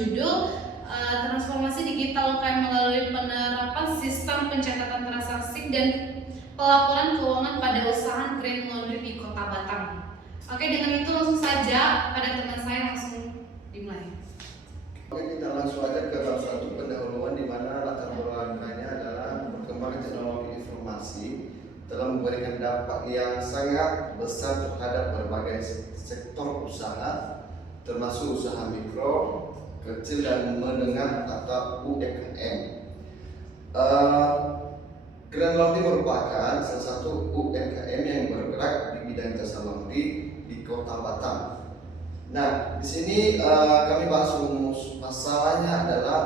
berjudul transformasi digital UMKM melalui penerapan sistem pencatatan transaksi dan pelaporan keuangan pada usaha Grand Laundry di Kota Batam. Oke, dengan itu langsung saja pada teman saya langsung dimulai. Oke, kita langsung aja ke bab 1 pendahuluan, di mana latar belakangnya adalah perkembangan teknologi informasi telah memberikan dampak yang sangat besar terhadap berbagai sektor usaha, termasuk usaha mikro, kecil dan menengah atau UMKM. Grand Laundry merupakan salah satu UMKM yang bergerak di bidang jasa laundry di Kota Batam. Nah, di sini kami bahas rumus masalahnya adalah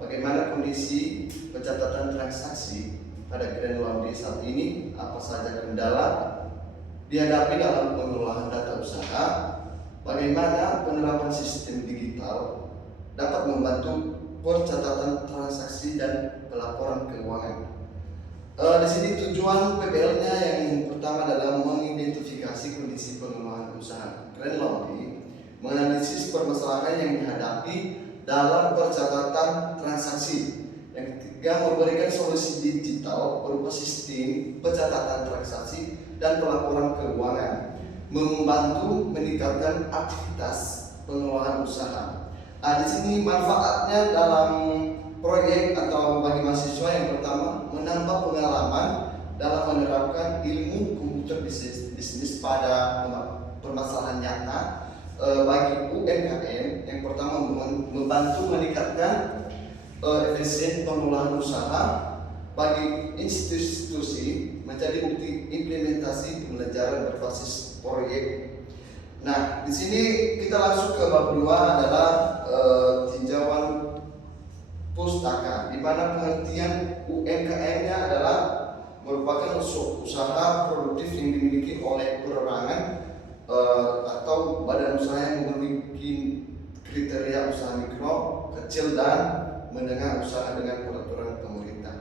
bagaimana kondisi pencatatan transaksi pada Grand Laundry saat ini, apa saja kendala dihadapi dalam pengelolaan data usaha, bagaimana penerapan sistem digital dapat membantu pencatatan transaksi dan pelaporan keuangan. Di sini tujuan PBL-nya yang pertama adalah mengidentifikasi kondisi pengelolaan usaha Grand Laundry, menganalisis permasalahan yang dihadapi dalam pencatatan transaksi. Yang ketiga, memberikan solusi digital berupa sistem pencatatan transaksi dan pelaporan keuangan, membantu meningkatkan aktivitas pengelolaan usaha. Di sini manfaatnya dalam proyek atau bagi mahasiswa yang pertama, menambah pengalaman dalam menerapkan ilmu komputer bisnis pada permasalahan nyata. Bagi UMKM yang pertama, membantu meningkatkan efisien pengelolaan usaha. Bagi institusi menjadi bukti implementasi pembelajaran berbasis proyek. Nah, di sini kita langsung ke bab 2 adalah tinjauan pustaka, di mana pengertian UMKM-nya adalah merupakan usaha produktif yang dimiliki oleh perorangan atau badan usaha yang memiliki kriteria usaha mikro, kecil dan menengah usaha dengan peraturan pemerintah.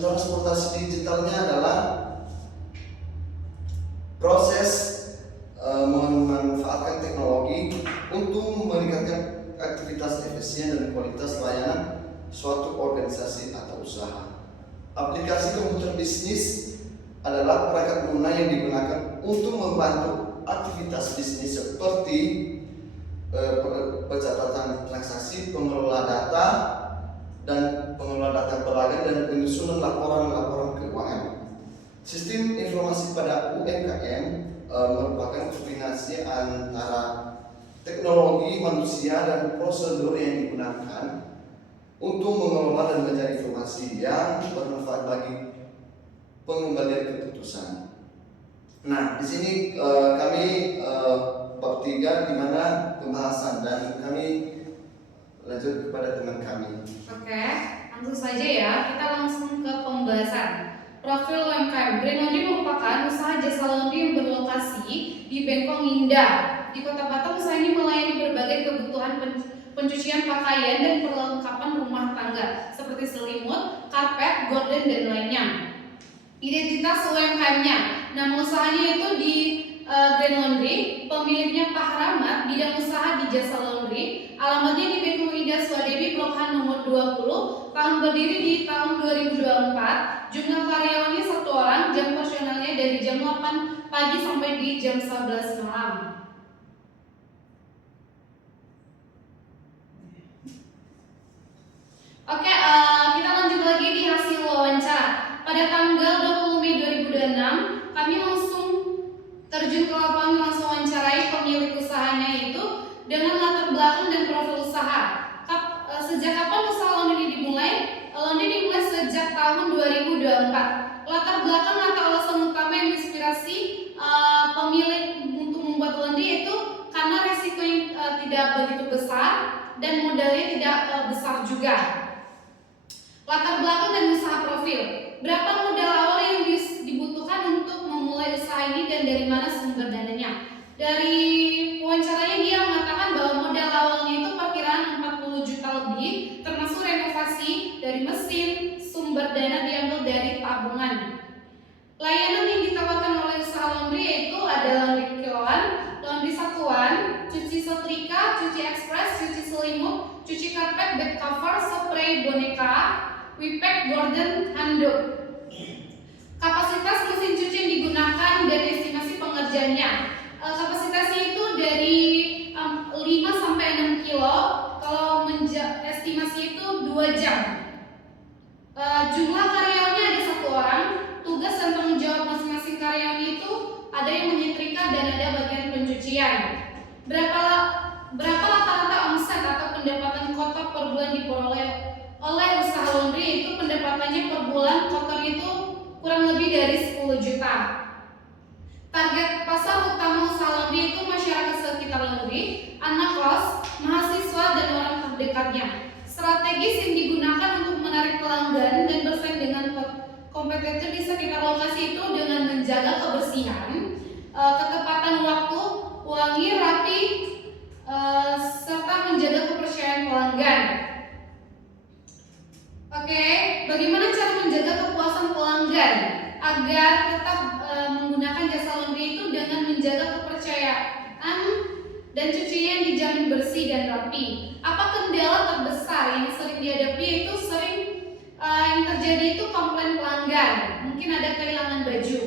Transportasi digitalnya adalah proses memanfaatkan teknologi untuk meningkatkan aktivitas efisien dan kualitas layanan suatu organisasi atau usaha. Aplikasi komputer bisnis adalah perangkat guna yang digunakan untuk membantu aktivitas bisnis seperti pencatatan transaksi, pengelola data dan pengelola data pelanggan, dan penyusunan laporan-laporan keuangan. Sistem informasi pada UMKM merupakan kombinasi antara teknologi manusia dan prosedur yang digunakan untuk mengelola dan mencari informasi yang bermanfaat bagi pengembalian keputusan. Nah, di sini kami bab 3 di mana pembahasan, dan kami lanjut kepada teman kami. Oke, langsung saja ya, kita langsung ke pembahasan. Profil UMKM. Grand Laundry merupakan usaha jasa laundry yang berlokasi di Bengkong Indah. Di Kota Batam, usaha ini melayani berbagai kebutuhan pencucian pakaian dan perlengkapan rumah tangga seperti selimut, karpet, gorden, dan lainnya. Identitas UMKM-nya. Nama usahanya itu di Grand Laundry, pemiliknya Pak Rahmat, bidang usaha di jasa laundry. Alamatnya di Bengkong Indah Swadewi, Blok H nomor 20, tahun berdiri di tahun 2024. Jumlah karyawannya 1 orang, jam operasionalnya dari jam 8 pagi sampai di jam 11 malam. Oke, kita lanjut lagi di hasil wawancara. Pada tanggal 20 Mei 2026, kami langsung terjun ke lapangan, langsung wawancarai pemilik usahanya itu dengan latar belakang dan profil usaha. Sejak kapan usaha laundry dimulai? Laundry dimulai sejak tahun 2024. Latar belakang atau alasan utama yang menginspirasi pemilik untuk membuat laundry itu karena resiko yang tidak begitu besar dan modalnya tidak besar juga. Latar belakang dan usaha profil. Berapa modal awal yang dibutuhkan untuk memulai usaha ini dan dari mana sumber dananya? Dari wawancaranya dia mengatakan bahwa modal awalnya itu perkiraan 40 juta lebih, termasuk renovasi dari mesin, sumber dana diambil dari tabungan. Layanan yang ditawarkan oleh usaha laundry yaitu ada laundry kiloan, laundry satuan, cuci setrika, cuci ekspres, cuci selimut, cuci karpet, bed cover, spray boneka, Wipack, Gordon, handuk. Kapasitas mesin cuci yang digunakan dan estimasi pengerjaannya. Kapasitasnya itu dari 5 sampai 6 kilo. Kalau estimasi itu 2 jam. Jumlah karyawannya ada 1 orang. Tugas dan tanggung jawab masing-masing karyawan itu ada yang menyetrika dan ada bagian pencucian. Berapa rata-rata omset atau pendapatan kotor per bulan diperoleh oleh usaha laundry? Itu pendapatannya per bulan kotor itu kurang lebih dari 10 juta. Target pasar utama usaha laundry itu masyarakat sekitar laundry, anak kos, mahasiswa, dan orang terdekatnya. Strategis yang digunakan untuk menarik pelanggan dan bersaing dengan kompetitor di sekitar lokasi itu dengan menjaga kebersihan, ketepatan waktu, wangi, rapi, serta menjaga kepercayaan pelanggan. Oke, bagaimana cara menjaga kepuasan pelanggan agar tetap menggunakan jasa laundry itu dengan menjaga kepercayaan dan cucinya yang dijamin bersih dan rapi. Apa kendala terbesar yang sering dihadapi? Itu sering yang terjadi itu komplain pelanggan, mungkin ada kehilangan baju.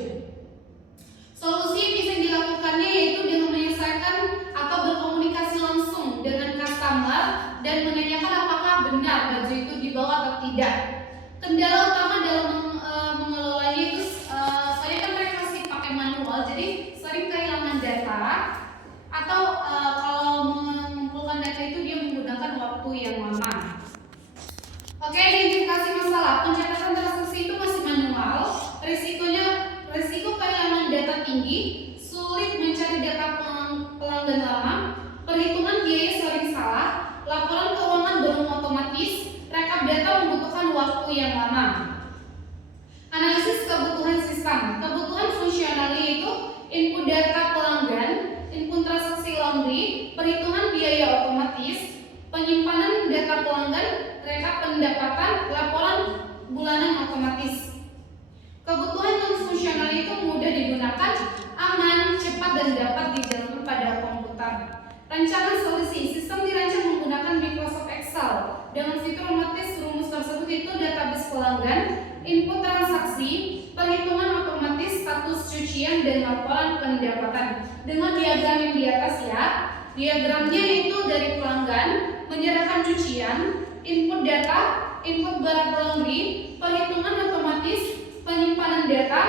Solusi yang bisa dilakukannya yaitu dengan menyelesaikan atau berkomunikasi langsung dengan customer dan menanyakan apakah benar baju itu dibawa atau tidak. Kendala utama dalam mengelolanya itu saya kan mereka masih pakai manual, jadi sering kehilangan data atau kalau mengumpulkan data itu dia menggunakan waktu yang lama. Oke, identifikasi masalah. Pencatatan transaksi itu masih manual. Risiko kehilangan data tinggi, sulit mencari data pelanggan lama, perhitungan biaya sering salah, laporan keuangan belum otomatis, rekap data membutuhkan waktu yang lama. Analisis kebutuhan sistem. Kebutuhan fungsional itu input data pelanggan, input transaksi laundry, perhitungan biaya otomatis, penyimpanan data pelanggan, rekap pendapatan, laporan bulanan otomatis. Kebutuhan non-fungsional itu mudah digunakan, aman, cepat, dan dapat dijalankan pada komputer. Rancangan solusi. Sistem dirancang menggunakan Microsoft Excel. Dengan fitur otomatis rumus tersebut itu database pelanggan, input transaksi, perhitungan otomatis, status cucian, dan laporan pendapatan. Dengan diagram yang di atas ya. Diagramnya itu dari pelanggan, menyerahkan cucian, input data, input barang laundry, perhitungan otomatis, penyimpanan data,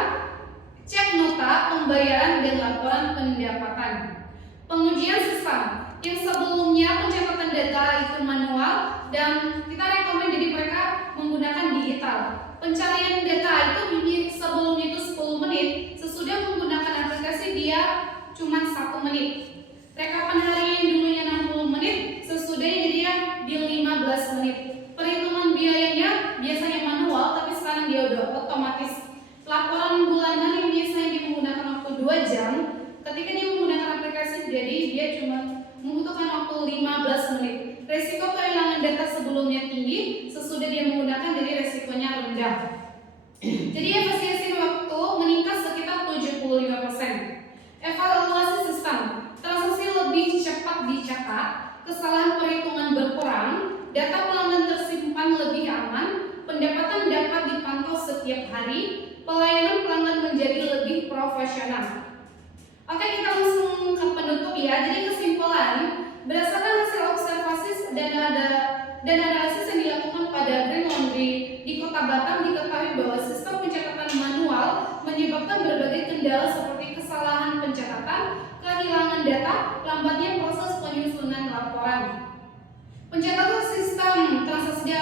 cek nota, pembayaran, dan laporan pendapatan. Pengujian sistem. Yang sebelumnya pencatatan data itu manual dan kita rekomend jadi mereka menggunakan digital. Pencarian data itu sebelumnya itu 10 menit, sesudah menggunakan aplikasi dia cuma 1 menit. Rekapan harian dulunya 60 menit, sesudahnya dia di 15 menit. Perhitungan biayanya biasanya manual, tapi sekarang dia udah otomatis. Laporan bulanan yang biasanya dia menggunakan waktu 2 jam, ketika dia menggunakan aplikasi jadi dia cuma membutuhkan waktu 15 menit. Resiko kehilangan data sebelumnya tinggi, sesudah dia menggunakan jadi resikonya rendah. Jadi efisiensi waktu meningkat sekitar 75%. Evaluasi sistem. Transaksi lebih cepat dicatat, kesalahan perhitungan berkurang, data pelanggan tersimpan lebih aman, pendapatan dapat dipantau setiap hari, pelayanan pelanggan menjadi lebih profesional. Oke, kita langsung ke penutup ya. Jadi kesimpulan, berdasarkan hasil observasi dan analisis yang dilakukan pada Green Laundry di Kota Batam, diketahui bahwa sistem pencatatan manual menyebabkan berbagai kendala seperti kesalahan pencatatan, kehilangan data, lambatnya proses penyusunan laporan. Pencatatan sistem transaksi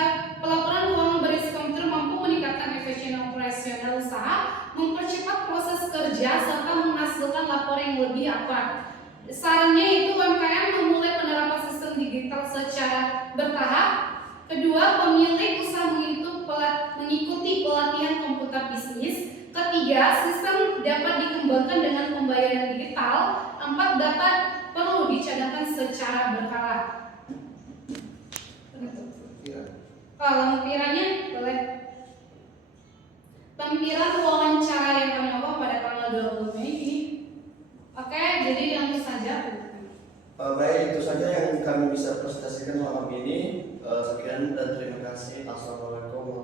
pelaporan keuangan berbasis komputer mampu meningkatkan efisiensi operasional usaha, mempercepat proses kerja, serta menghasilkan laporan yang lebih akurat. Sarannya itu UMKM memulai penerapan sistem digital secara bertahap. Kedua, pemilik usaha mengikuti pelatihan komputer bisnis. Ketiga, sistem dapat dikembangkan dengan pembayaran digital. 4, data perlu dicadangkan secara berkala. Lampirannya boleh. Lampiran wawancara yang kami lakukan pada tanggal 20 Mei ini. Oke, jadi langsung saja. Baik, itu saja yang kami bisa presentasikan malam ini. Sekian dan terima kasih. Assalamualaikum